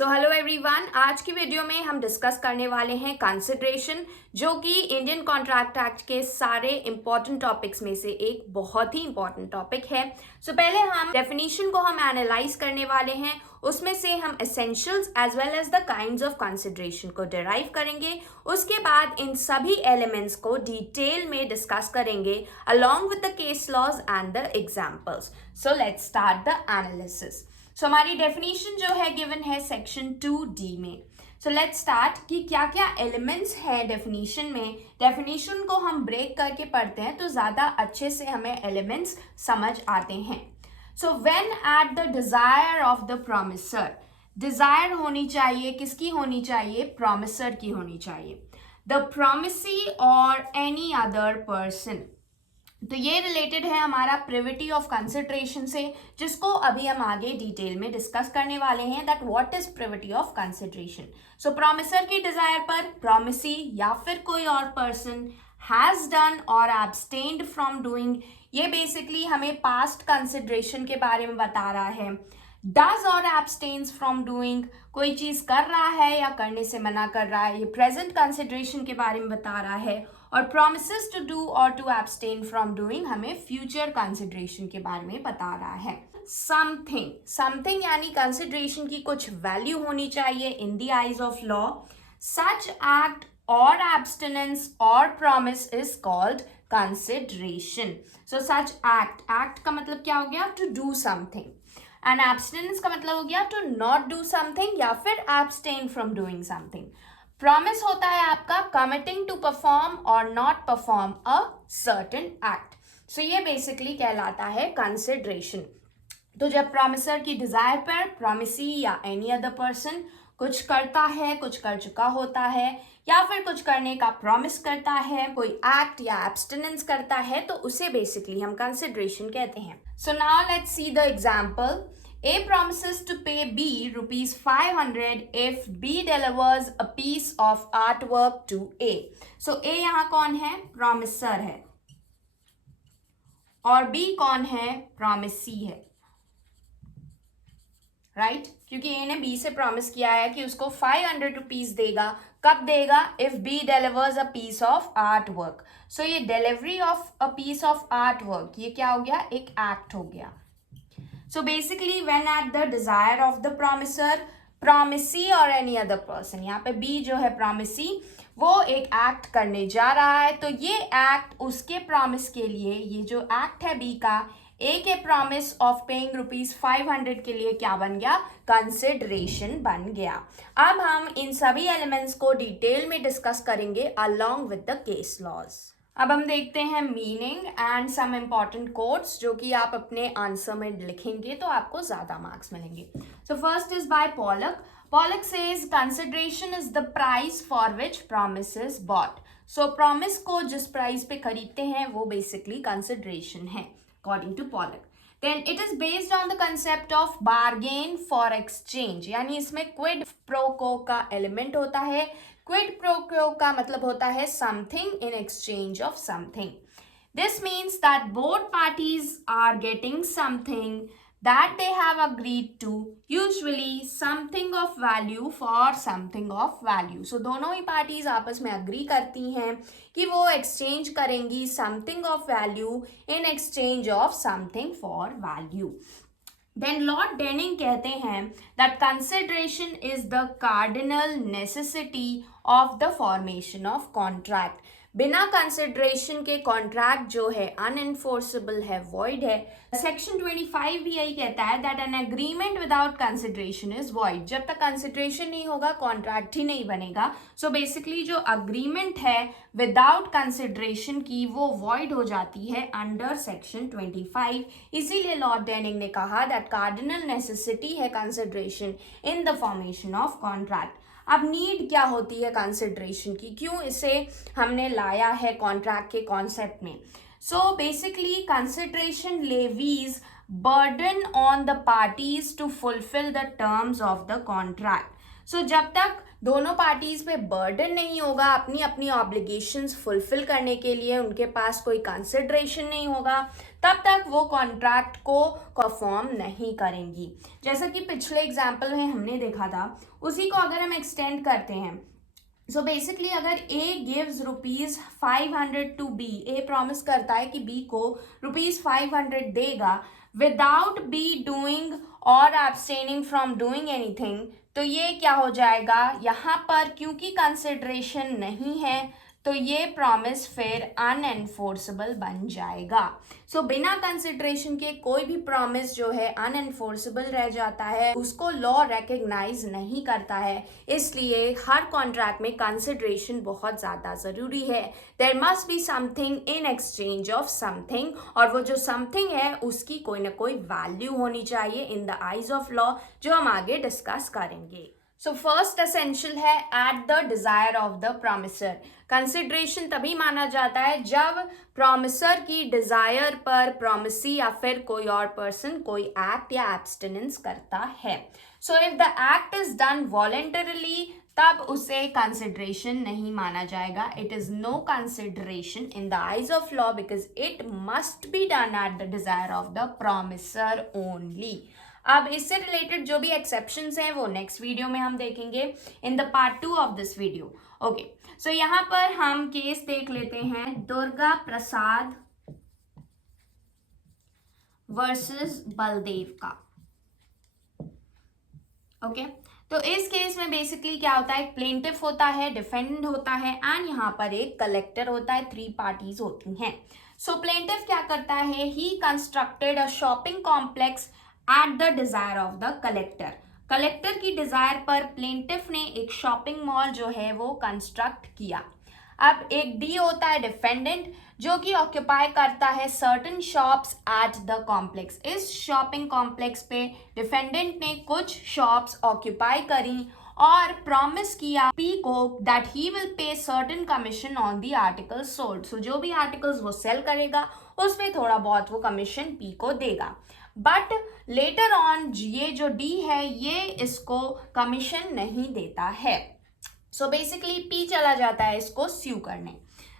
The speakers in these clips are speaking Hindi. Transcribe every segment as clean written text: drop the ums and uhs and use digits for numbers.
सो हेलो एवरीवन, आज की वीडियो में हम डिस्कस करने वाले हैं कंसिडरेशन, जो कि इंडियन कॉन्ट्रैक्ट एक्ट के सारे इंपॉर्टेंट टॉपिक्स में से एक बहुत ही इंपॉर्टेंट टॉपिक है। पहले हम डेफिनेशन को हम एनालाइज करने वाले हैं, उसमें से हम essentials as well as the kinds of consideration को डिराइव करेंगे। उसके बाद इन सभी एलिमेंट्स को डिटेल में डिस्कस करेंगे along with the case laws and the examples. So let's start the analysis. हमारी डेफिनेशन जो है गिवन है सेक्शन 2D में। लेट्स स्टार्ट कि क्या क्या एलिमेंट्स हैं डेफिनेशन में। डेफिनेशन को हम ब्रेक करके पढ़ते हैं तो ज़्यादा अच्छे से हमें एलिमेंट्स समझ आते हैं। When at the desire of the promisor, desire होनी चाहिए, किसकी होनी चाहिए? प्रोमिसर की होनी चाहिए। द प्रोमिसी और एनी अदर पर्सन, तो ये रिलेटेड है हमारा प्रिविटी ऑफ कंसिडरेशन से, जिसको अभी हम आगे डिटेल में डिस्कस करने वाले हैं that what is privity of consideration. Promisor की डिजायर पर प्रोमिसी या फिर कोई और पर्सन हैज डन और एब्सटेन्ड फ्रॉम डूइंग, ये बेसिकली हमें पास्ट कंसिडरेशन के बारे में बता रहा है। डज और एब्सटेन्स फ्रॉम डूइंग, कोई चीज कर रहा है या करने से मना कर रहा है, ये प्रेजेंट कंसिडरेशन के बारे में बता रहा है। और promises to do और to abstain from doing हमें future consideration के बारे में बता रहा है। something यानी consideration की कुछ value होनी चाहिए in the eyes of law. Such act or abstinence or promise is called consideration. So such act का मतलब क्या हो गया? To do something. And abstinence का मतलब हो गया to not do something या फिर abstain from doing something. Promise होता है आपका कमिटिंग टू परफॉर्म और not perform a certain act. ये बेसिकली कहलाता है कंसिडरेशन। तो जब प्रॉमिसर की डिजायर पर प्रॉमिसी या एनी अदर पर्सन कुछ करता है, कुछ कर चुका होता है या फिर कुछ करने का प्रॉमिस करता है, कोई एक्ट या एब्स्टिनेंस करता है, तो उसे बेसिकली हम कंसिडरेशन कहते हैं। So now let's see the example. A promises to pay B rupees 500 if B delivers a piece of artwork to A. A यहाँ कौन है? प्रॉमिसर है और B कौन है? प्रॉमिसी है, राइट क्योंकि A ने B से प्रॉमिस किया है कि उसको 500 रुपीज देगा। कब देगा? If B delivers a piece of artwork. ये delivery of a piece of art work, ये क्या हो गया? एक एक्ट हो गया। Basically when at the desire of the promiser, promisee और any other person, यहाँ पे B जो है promisee, वो एक एक्ट करने जा रहा है। तो ये एक्ट उसके प्रॉमिस के लिए, ये जो एक्ट है B का, A के प्रॉमिस ऑफ पेइंग रुपीज 500 के लिए क्या बन गया? कंसिडरेशन बन गया। अब हम इन सभी एलिमेंट्स को डिटेल में डिस्कस करेंगे along with the case laws. अब हम देखते हैं meaning and some important quotes, जो कि आप अपने आंसर में लिखेंगे तो आपको ज्यादा मार्क्स मिलेंगे। First is by Pollock. Pollock says consideration is the price for which promise is bought. Promise को जिस प्राइस पे खरीदते हैं वो बेसिकली कंसिडरेशन है according to Pollock. Then it is based on the concept of bargain for exchange, यानी इसमें quid pro quo का एलिमेंट होता है। क्विड प्रो क्वो का मतलब होता है something in exchange of something. This means that both parties are getting something that they have agreed to, usually something of value for something of value. दोनों ही पार्टीज आपस में अग्री करती हैं कि वो एक्सचेंज करेंगी something of value in exchange of something for value. Then Lord Denning कहते हैं that consideration is the cardinal necessity of the formation of contract. बिना कंसिडरेशन के कॉन्ट्रैक्ट जो है अनएनफोर्सेबल है, वॉइड है। सेक्शन 25 भी यही कहता है that an agreement without consideration is void. जब तक कंसिडरेशन नहीं होगा कॉन्ट्रैक्ट ही नहीं बनेगा। बेसिकली जो अग्रीमेंट है विदाउट कंसिडरेशन की वो वॉइड हो जाती है अंडर सेक्शन 25। इसीलिए लॉर्ड डेनिंग ने कहा दैट कार्डिनल नेसेसिटी है consideration in the formation of contract. अब नीड क्या होती है कंसिडरेशन की, क्यों इसे हमने लाया है कॉन्ट्रैक्ट के कॉन्सेप्ट में? Basically consideration levies burden on the parties to fulfil the terms of the contract. So जब तक दोनों पार्टीज पे बर्डन नहीं होगा अपनी अपनी ऑब्लिगेशंस फुलफिल करने के लिए, उनके पास कोई कंसिडरेशन नहीं होगा, तब तक वो कॉन्ट्रैक्ट को परफॉर्म नहीं करेंगी। जैसा कि पिछले एग्जाम्पल में हमने देखा था, उसी को अगर हम एक्सटेंड करते हैं, सो बेसिकली अगर A gives ₹500 to B, A promise करता है कि बी को ₹500 देगा विदाउट बी डूइंग और एब्स्टेनिंग फ्रॉम डूइंग एनीथिंग, तो ये क्या हो जाएगा, यहाँ पर क्योंकि कंसिडरेशन नहीं है तो ये प्रॉमिस फिर अनएनफोर्सेबल बन जाएगा। सो बिना कंसिडरेशन के कोई भी प्रॉमिस जो है अनएनफोर्सेबल रह जाता है, उसको लॉ रिकग्नाइज नहीं करता है। इसलिए हर कॉन्ट्रैक्ट में कंसिडरेशन बहुत ज़्यादा ज़रूरी है। There must be something in exchange of something, और वो जो समथिंग है उसकी कोई ना कोई वैल्यू होनी चाहिए इन द आइज ऑफ लॉ, जो हम आगे डिस्कस करेंगे। सो फर्स्ट एसेंशियल है eight the desire of the promiser. Consideration तभी माना जाता है जब प्रॉमिसर की डिजायर पर प्रॉमिसी या फिर कोई और पर्सन कोई एक्ट या एब्स्टिनेंस करता है। So if the act is done voluntarily, तब उसे कंसिडरेशन नहीं माना जाएगा। It is no consideration in the eyes of law because it must be done at the desire of the promisor only. अब इससे रिलेटेड जो भी एक्सेप्शंस हैं वो नेक्स्ट वीडियो में हम देखेंगे in the part 2 of this video. Okay, so यहाँ पर हम केस देख लेते हैं दुर्गा प्रसाद वर्सेस बलदेव का। ओके, तो इस केस में बेसिकली क्या होता है, एक प्लेंटिफ होता है, डिफेंडेंट होता है एंड यहाँ पर एक कलेक्टर होता है, 3 पार्टीज होती हैं। सो प्लेंटिफ क्या करता है, ही constructed a shopping complex eight the desire of the collector. Collector की डिजायर पर प्लेंटिफ ने एक शॉपिंग मॉल जो है वो कंस्ट्रक्ट किया। अब एक डी होता है डिफेंडेंट, जो कि ऑक्यूपाई करता है certain shops at the complex. इस शॉपिंग कॉम्प्लेक्स पे डिफेंडेंट ने कुछ शॉप्स ऑक्यूपाई करी और प्रॉमिस किया पी को that he will pay certain commission on the articles sold. So जो भी आर्टिकल्स वो सेल करेगा उसमें थोड़ा बहुत वो कमीशन पी को देगा। बट लेटर ऑन ये जो डी है ये इसको कमीशन नहीं देता है। सो बेसिकली पी चला जाता है इसको स्यू करने।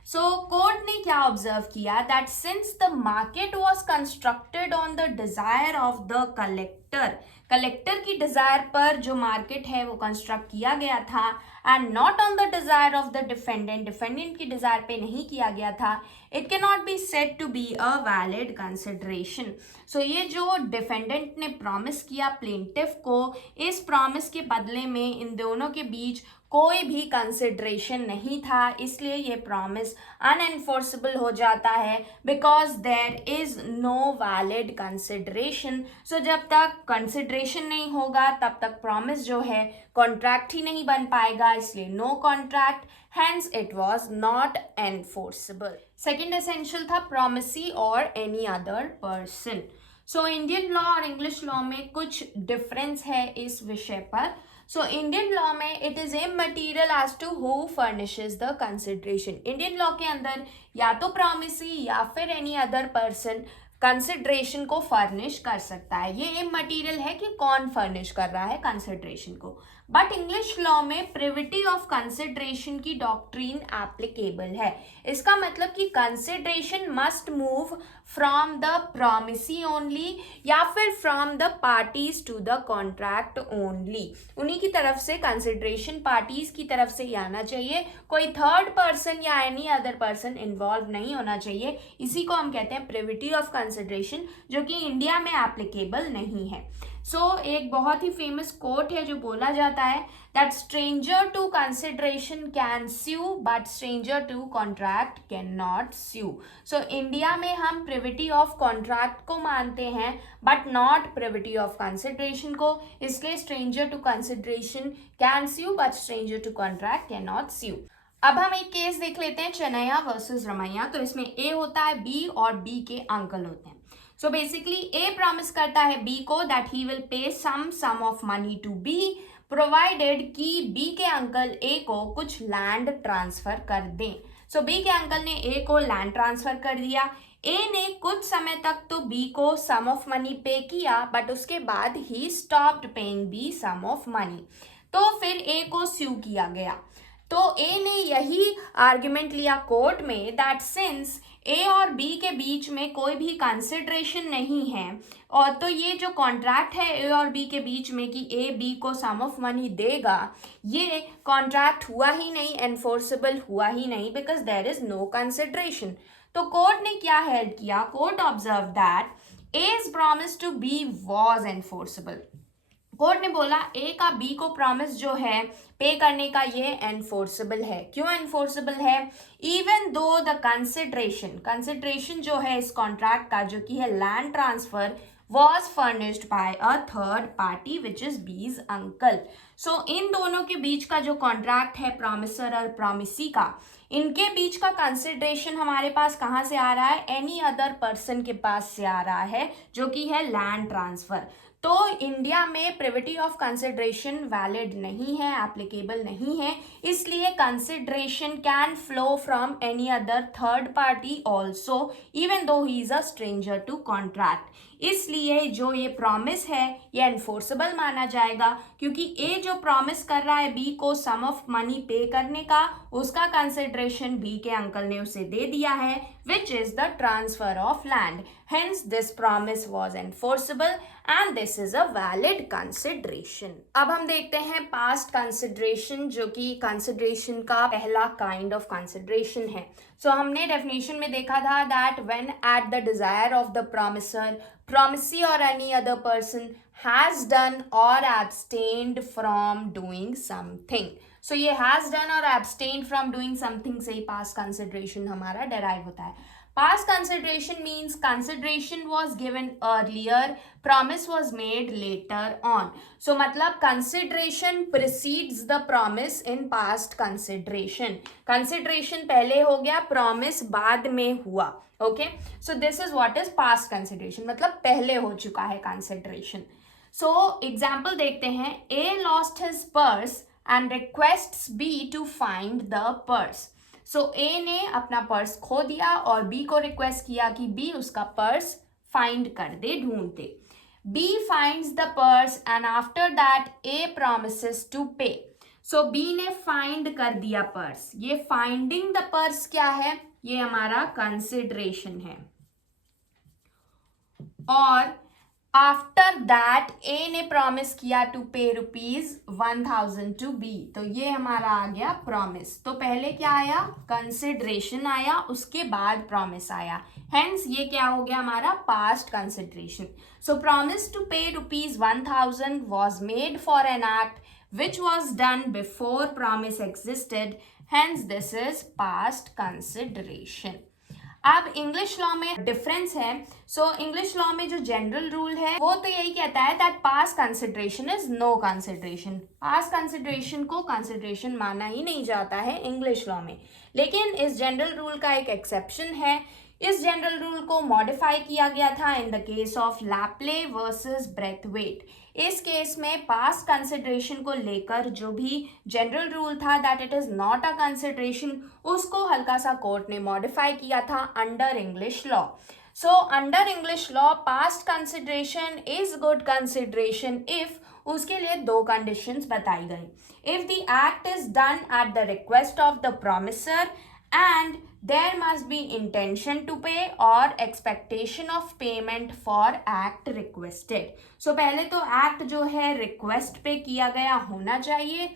सो कोर्ट ने क्या ऑब्जर्व किया that since the market was constructed on the desire of the collector, collector की डिजायर पर जो मार्केट है वो कंस्ट्रक्ट किया गया था and not on the desire of the defendant, defendant की डिजायर पे नहीं किया गया था, it can not be said to be a valid consideration. So ये जो डिफेंडेंट ने प्रॉमिस किया प्लेंटिफ को, इस प्रॉमिस के बदले में इन दोनों के बीच कोई भी कंसिडरेशन नहीं था, इसलिए ये प्रॉमिस अनएनफोर्सेबल हो जाता है because there is no valid consideration. So जब तक कंसिडरेशन नहीं होगा तब तक प्रॉमिस जो है कॉन्ट्रैक्ट ही नहीं बन पाएगा, इसलिए no contract, hence it was not enforceable. Second essential था प्रॉमिसी और any other person. So Indian law और इंग्लिश लॉ में कुछ डिफरेंस है इस विषय पर। सो इंडियन लॉ में it is immaterial as to who furnishes the consideration. Indian law के अंदर या तो प्रॉमिसी या फिर एनी अदर पर्सन कंसिडरेशन को फर्निश कर सकता है। ये इमटेरियल है कि कौन फर्निश कर रहा है कंसिडरेशन को। बट इंग्लिश लॉ में प्रिविटी ऑफ कंसिडरेशन की डॉक्ट्रीन एप्लीकेबल है। इसका मतलब कि consideration must move from the promisee only या फिर from the parties to the contract only. उन्हीं की तरफ से कंसिडरेशन पार्टीज की तरफ से ही आना चाहिए, कोई थर्ड पर्सन या एनी अदर पर्सन इन्वॉल्व नहीं होना चाहिए। इसी को हम कहते हैं प्रिविटी ऑफ कंसिडरेशन, जो कि इंडिया में एप्लीकेबल नहीं है। सो एक बहुत ही फेमस कोट है जो बोला जाता है that stranger to consideration can sue but stranger to contract can not sue. So India में हम प्रिविटी ऑफ कॉन्ट्रैक्ट को मानते हैं but not privity of consideration को, इसलिए stranger to consideration can sue but stranger to contract can not sue. अब हम एक केस देख लेते हैं, चेन्नैया वर्सेस रमैया। तो इसमें ए होता है बी और बी के अंकल होते हैं। सो बेसिकली ए प्रॉमिस करता है बी को that he will pay sum of money to be provided कि बी के अंकल ए को कुछ लैंड ट्रांसफर कर दें। सो बी के अंकल ने ए को लैंड ट्रांसफर कर दिया। ए ने कुछ समय तक तो बी को सम ऑफ मनी पे किया बट उसके बाद he stopped paying B sum of money. तो फिर ए को स्यू किया गया। तो ए ने यही आर्ग्यूमेंट लिया कोर्ट में दैट सिंस ए और बी के बीच में कोई भी कंसिडरेशन नहीं है, और तो ये जो कॉन्ट्रैक्ट है ए और बी के बीच में कि ए बी को सम ऑफ मनी देगा, ये कॉन्ट्रैक्ट हुआ ही नहीं, एनफोर्सेबल हुआ ही नहीं, because there is no consideration. तो कोर्ट ने क्या हेल्ड किया, court observe that as promise to B was enforceable. Court ने बोला ए का बी को प्रॉमिस जो है पे करने का ये एनफोर्सेबल है। क्यों एनफोर्सेबल है? इवन दो द कंसिडरेशन जो है इस कॉन्ट्रैक्ट का, जो कि है land transfer, was furnished by a third party which is B's uncle. So इन दोनों के बीच का जो कॉन्ट्रैक्ट है प्रॉमिसर और प्रॉमिसी का, इनके बीच का कंसिडरेशन हमारे पास कहाँ से आ रहा है? एनी अदर पर्सन के पास से आ रहा है, जो कि है लैंड ट्रांसफर। तो इंडिया में प्रिविटी ऑफ कंसिडरेशन वैलिड नहीं है, एप्लीकेबल नहीं है, इसलिए consideration can flow from any other third party also even though he is a stranger to contract. इसलिए जो ये प्रॉमिस है ये एनफोर्सेबल माना जाएगा, क्योंकि ए जो प्रॉमिस कर रहा है बी को सम ऑफ मनी पे करने का, उसका कंसिडरेशन बी के अंकल ने उसे दे दिया है, which is the transfer of land. Hence, this promise was enforceable and this is a valid consideration. अब हम देखते हैं past consideration, जो कि consideration का पहला kind of consideration है। So हमने definition में देखा था that when at the desire of the promisor, promisee or any other person has done or abstained from doing something. So ये has done और abstained from doing something से ही past consideration हमारा derive होता है। Past consideration means consideration was given earlier, promise was made later on. So मतलब consideration precedes the promise in past consideration. Consideration पहले हो गया, promise बाद में हुआ। Okay? So this is what is past consideration, मतलब पहले हो चुका है consideration. So example देखते हैं, A lost his purse and requests B to find the purse. So A ने अपना पर्स खो दिया और B को रिक्वेस्ट किया कि B उसका पर्स फाइंड कर दे, ढूंढ दे। B finds the purse and after that A promises to pay. So B ने फाइंड कर दिया पर्स। ये फाइंडिंग द पर्स क्या है? ये हमारा कंसिडरेशन है। और आफ्टर दैट ए ने प्रॉमिस किया टू पे ₹1000 टू बी, तो ये हमारा आ गया प्रॉमिस। तो पहले क्या आया? कंसिडरेशन आया, उसके बाद प्रॉमिस आया, हेंस ये क्या हो गया हमारा? Past consideration. So promise to pay ₹1000 was made for an act which was done before promise existed, hence this is past consideration. अब इंग्लिश लॉ में डिफरेंस है। सो इंग्लिश लॉ में जो जनरल रूल है वो तो यही कहता है that past consideration is no consideration. Past consideration को कंसिडरेशन माना ही नहीं जाता है इंग्लिश लॉ में। लेकिन इस जनरल रूल का एक एक्सेप्शन है। इस जनरल रूल को मॉडिफाई किया गया था in the case of Lampleigh versus Brathwaite. इस केस में पास्ट कंसिडरेशन को लेकर जो भी जनरल रूल था that it is not a consideration, उसको हल्का सा कोर्ट ने मॉडिफाई किया था under English law. So under English law past consideration is good consideration if, उसके लिए दो कंडीशंस बताई गई। If the act is done at the request of the promisor and there must be intention to pay or expectation of payment for act requested. So पहले तो act जो है request पे किया गया होना चाहिए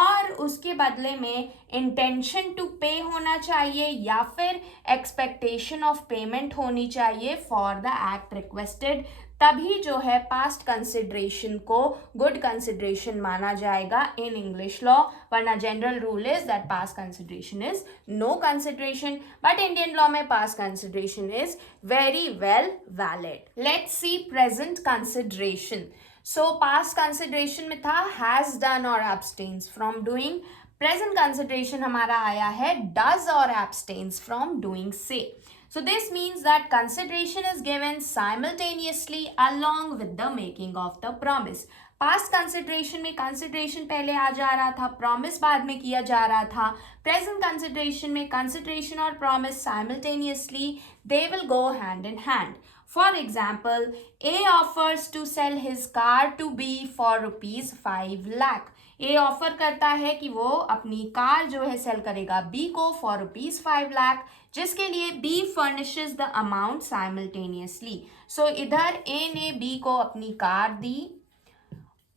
और उसके बदले में intention to pay होना चाहिए या फिर expectation of payment होनी चाहिए for the act requested, तभी जो है पास्ट कंसिडरेशन को गुड कंसिडरेशन माना जाएगा इन इंग्लिश लॉ। वरना general rule is that past consideration is no consideration, but Indian law में past consideration is very well valid. Let's see present consideration. So past consideration में था हैज डन और abstains from doing. Present consideration हमारा आया है डज और एब्सटेन्स फ्रॉम डूइंग से। So this means that consideration is given simultaneously along with the making of the promise. Past consideration में consideration पहले आ जा रहा था, promise बाद में किया जा रहा था। Present consideration में consideration और promise simultaneously they will go hand in hand. For example, A offers to sell his car to be for ₹5 lakh. A offer करता है कि वो अपनी कार जो है सेल करेगा बी को फॉर ₹5 लाख, जिसके लिए B furnishes the amount simultaneously. So इधर ए ने बी को अपनी कार दी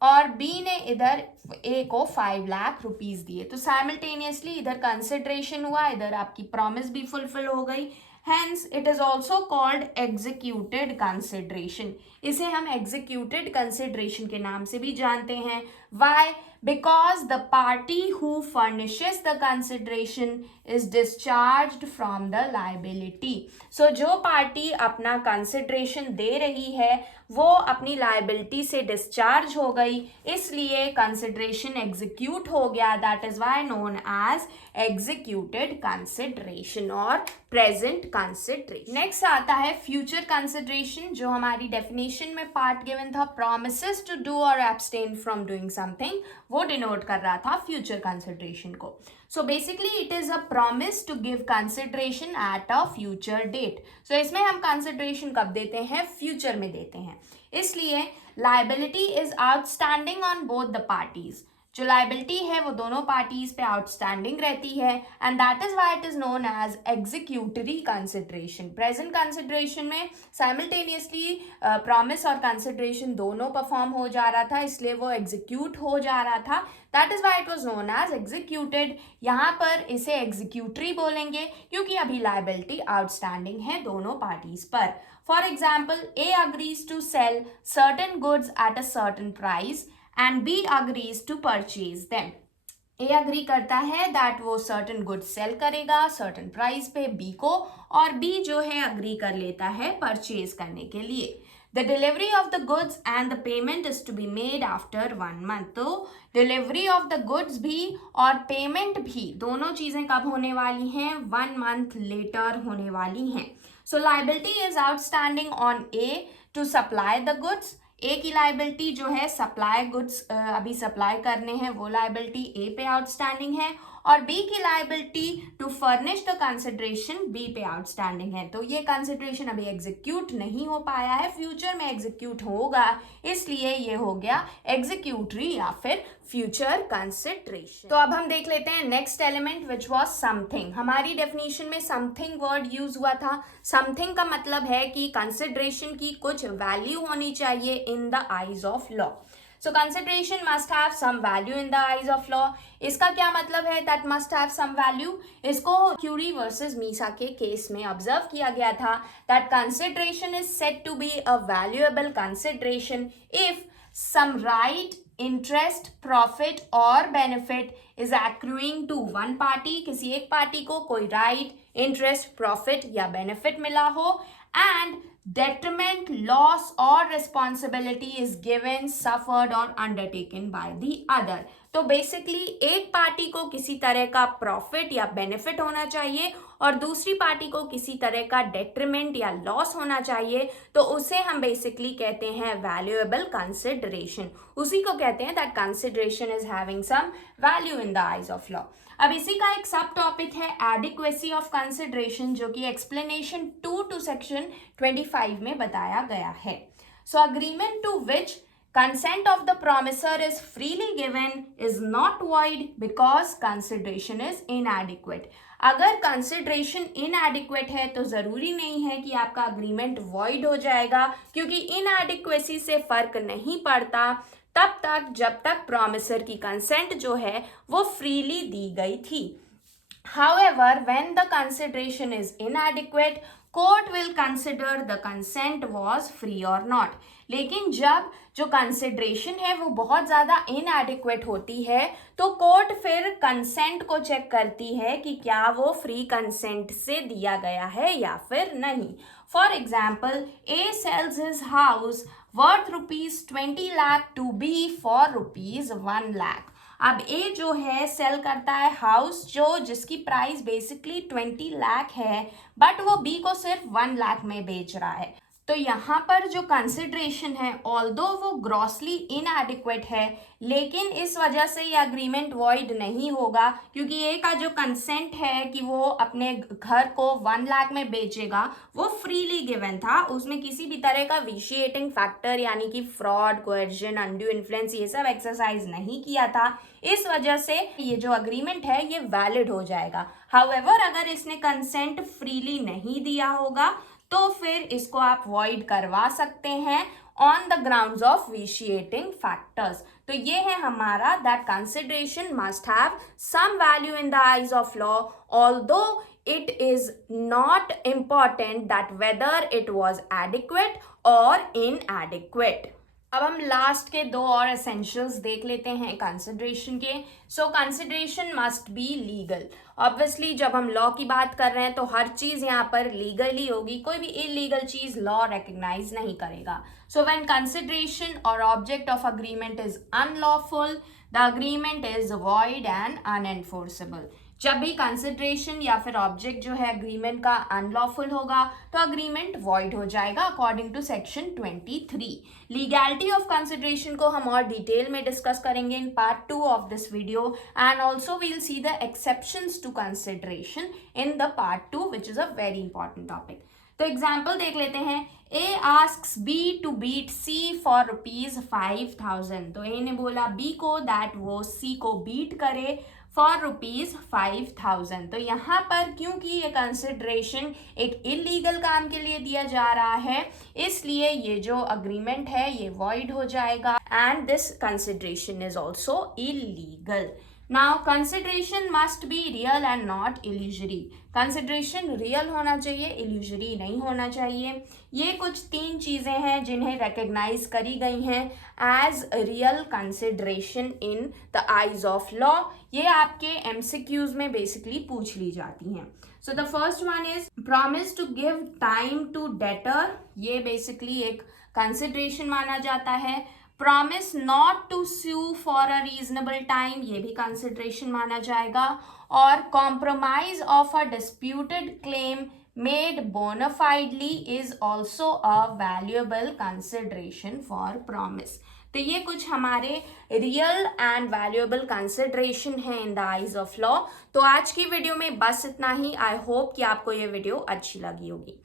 और बी ने इधर ए को 5 लाख रुपीस दिए, तो साइमल्टेनियसली इधर कंसिडरेशन हुआ, इधर आपकी प्रॉमिस भी फुलफिल हो गई। Hence it is also called executed consideration. इसे हम एग्जीक्यूटेड कंसिडरेशन के नाम से भी जानते हैं। Why? Because the party who furnishes the consideration is discharged from the liability. So जो पार्टी अपना कंसिडरेशन दे रही है वो अपनी लाइबिलिटी से डिस्चार्ज हो गई, इसलिए कंसिडरेशन एग्जीक्यूट हो गया। That is why known as executed consideration और प्रेजेंट कंसिडरेशन। नेक्स्ट आता है फ्यूचर कंसिडरेशन, जो हमारी डेफिनेशन में पार्ट गिवन था, प्रोमिसेस टू डू और एब्सटेन फ्रॉम डूइंग समथिंग, वो डिनोट कर रहा था फ्यूचर कंसिडरेशन को। So basically it is a promise to give consideration at a future date. So इसमें हम कंसिडरेशन कब देते हैं? फ्यूचर में देते हैं, इसलिए liability is outstanding on both the parties. जो लाइबिलिटी है वो दोनों पार्टीज पे आउटस्टैंडिंग रहती है, and that is why it is known as executory consideration. Present consideration में साइमल्टेनियसली प्रॉमिस और कंसिडरेशन दोनों परफॉर्म हो जा रहा था, इसलिए वो एग्जीक्यूट हो जा रहा था। That is why it was known as executed. यहाँ पर इसे एग्जीक्यूटरी बोलेंगे क्योंकि अभी लाइबिलिटी आउटस्टैंडिंग है दोनों पार्टीज पर। For example, A agrees to sell certain goods at a certain price and B agrees to purchase them. A agree करता है that वो certain goods sell करेगा certain price पे B को, और B जो है agree कर लेता है purchase करने के लिए। The delivery of the goods and the payment is to be made after 1 month. तो delivery of the goods भी और payment भी दोनों चीजें कब होने वाली हैं? 1 month later होने वाली हैं। So liability is outstanding on A to supply the goods. ए की लाइबिलिटी जो है सप्लाई गुड्स अभी सप्लाई करने हैं, वो लाइबिलिटी ए पे आउटस्टैंडिंग है, और बी की liability to furnish the consideration B पे आउटस्टैंडिंग है। तो ये कंसिडरेशन अभी एग्जीक्यूट नहीं हो पाया है, फ्यूचर में एग्जीक्यूट होगा, इसलिए ये हो गया एग्जीक्यूटरी या फिर फ्यूचर कंसिडरेशन। तो अब हम देख लेते हैं next element which was something. हमारी डेफिनेशन में समथिंग वर्ड यूज हुआ था। समथिंग का मतलब है कि कंसिडरेशन की कुछ वैल्यू होनी चाहिए इन the eyes of law. So consideration must have some value in the eyes of law. इसका क्या मतलब है that must have some value? इसको क्यूरी वर्सेस मीसा के केस में ऑब्जर्व किया गया था that consideration is said to be a valuable consideration if some right, interest, profit or benefit is accruing to one party. किसी एक पार्टी को कोई right, interest, profit या benefit मिला हो, and detriment, loss or responsibility is given, suffered or undertaken by the other. तो बेसिकली एक पार्टी को किसी तरह का प्रॉफिट या बेनिफिट होना चाहिए और दूसरी पार्टी को किसी तरह का डेट्रीमेंट या लॉस होना चाहिए, तो उसे हम बेसिकली कहते हैं वैल्यूएबल कंसिडरेशन। उसी को कहते हैं that consideration is having some value in the eyes of law. अब इसी का एक सब टॉपिक है एडिक्वेसी ऑफ कंसिडरेशन, जो कि एक्सप्लेनेशन 2 टू सेक्शन 25 में बताया गया है। So agreement to which consent of the promisor is freely given is not void because consideration is inadequate. अगर consideration inadequate है तो जरूरी नहीं है कि आपका agreement void हो जाएगा, क्योंकि inadequacy से फर्क नहीं पड़ता तब तक जब तक promisor की consent जो है वो freely दी गई थी। However, when the consideration is inadequate, court will consider the consent was free or not. लेकिन जब जो कंसिडरेशन है वो बहुत ज़्यादा इनएडिक्वेट होती है तो कोर्ट फिर कंसेंट को चेक करती है कि क्या वो फ्री कंसेंट से दिया गया है या फिर नहीं। For example, A sells his house worth ₹20 lakh to be for ₹1 lakh. अब ए जो है सेल करता है हाउस जिसकी प्राइस बेसिकली 20 लाख है, बट वो बी को सिर्फ 1 लाख में बेच रहा है। तो यहाँ पर जो कंसिडरेशन है ऑल्दो वो ग्रॉसली इनएडिक्वेट है, लेकिन इस वजह से ये अग्रीमेंट वॉइड नहीं होगा क्योंकि ए का जो कंसेंट है कि वो अपने घर को 1 लाख में बेचेगा वो फ्रीली गिवन था, उसमें किसी भी तरह का विशिएटिंग फैक्टर यानी कि फ्रॉड, कोएर्जन, अनड्यू इन्फ्लुएंस ये सब एक्सरसाइज नहीं किया था। इस वजह से ये जो अग्रीमेंट है ये वैलिड हो जाएगा। हाउएवर अगर इसने कंसेंट फ्रीली नहीं दिया होगा तो फिर इसको आप वॉइड करवा सकते हैं on the grounds of vitiating factors. तो ये है हमारा that consideration must have some value in the eyes of law, although it is not important that whether it was adequate or inadequate। अब हम लास्ट के 2 और एसेंशियल्स देख लेते हैं कंसिडरेशन के। So consideration must be legal. Obviously जब हम लॉ की बात कर रहे हैं तो हर चीज यहाँ पर लीगली होगी, कोई भी इलीगल चीज लॉ रिकग्नाइज नहीं करेगा। सो व्हेन कंसिडरेशन और object of agreement is unlawful, the agreement is void and unenforceable. जब भी कंसिडरेशन या फिर ऑब्जेक्ट जो है अग्रीमेंट का अनलॉफुल होगा तो अग्रीमेंट वॉइड हो जाएगा according to section 23। Legality of consideration को हम और डिटेल में डिस्कस करेंगे in part 2 of this video, and also we will see the exceptions to consideration in the part 2 which is a very important topic. तो एग्जाम्पल देख लेते हैं। A asks B to beat C for ₹5,000। तो ए ने बोला बी को दैट वो सी को बीट करे फॉर ₹5,000। तो यहाँ पर क्योंकि ये कंसिडरेशन एक इलीगल काम के लिए दिया जा रहा है, इसलिए ये जो अग्रीमेंट है ये वॉइड हो जाएगा and this consideration is also illegal. Now consideration must be real and not illusory. Consideration real होना चाहिए, इल्यूजरी नहीं होना चाहिए। ये कुछ 3 चीजें हैं जिन्हें रिकग्नाइज करी गई हैं as real consideration in the eyes of law. ये आपके एमसीक्यूज में बेसिकली पूछ ली जाती हैं। So the first one is promise to give time to debtor. ये बेसिकली एक कंसिडरेशन माना जाता है। Promise not to sue for a reasonable time, ये भी कंसिडरेशन माना जाएगा। और compromise of a disputed claim made bonafidely is also a valuable consideration for promise. तो ये कुछ हमारे रियल एंड वैल्यूएबल कंसिडरेशन है इन द आईज ऑफ लॉ। तो आज की वीडियो में बस इतना ही। आई होप कि आपको ये वीडियो अच्छी लगी होगी।